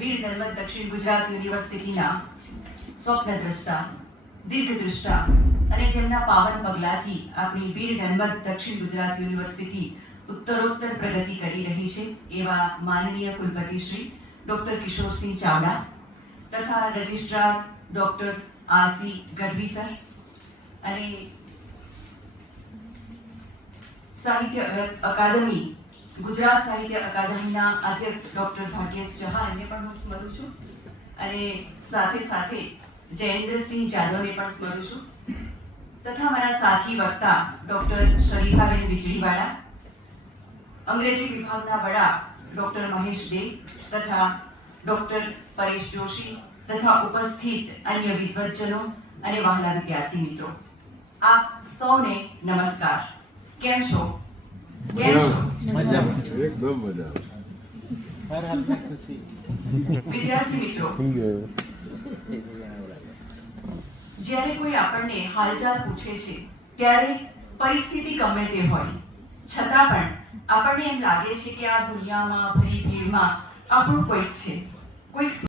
વીર નર્મદ દક્ષિણ ગુજરાત યુનિવર્સિટીના સ્વપ્નદ્રષ્ટા, દીર્ઘદ્રષ્ટા અને જેમના પાવન પગલાથી આપણી વીર નર્મદ દક્ષિણ ગુજરાત યુનિવર્સિટી ઉત્તરોત્તર પ્રગતિ કરી રહી છે એવા માનનીય કુલપતિ શ્રી ડોક્ટર કિશોરસિંહ ચાવડા તથા રજિસ્ટ્રાર ડોક્ટર આર.સી. ગઢવી સર અને સાહિત્ય અકાદમી ગુજરાત સાહિત્ય અકાદમીના અધ્યક્ષ ડોક્ટર ભાગ્યેશ ચૌહાણને પણ હું સ્મરું છું અને સાથે સાથે જયેન્દ્રસિંહ જાદવને પણ સ્મરું છું તથા મારા સાથી વક્તા ડોક્ટર શરીફાબેન વીજળીવાળા, અંગ્રેજી વિભાગના વડા ડોક્ટર મહેશ ડે તથા ડોક્ટર પરેશ જોશી તથા ઉપસ્થિત અન્ય વિદ્વજ્જનો અને વહાલા વિદ્યાર્થી મિત્રો, આપ સૌને નમસ્કાર. કેમ છો? વિદ્યાર્થી મિત્રો, જ્યારે કોઈ આપણને હાલચાલ પૂછે છે ત્યારે પરિસ્થિતિ ગમે તે હોય છતાં પણ આપણને એમ લાગે છે કે આ દુનિયામાં ભરી ભીડમાં આપણું કોઈક છે, કોઈક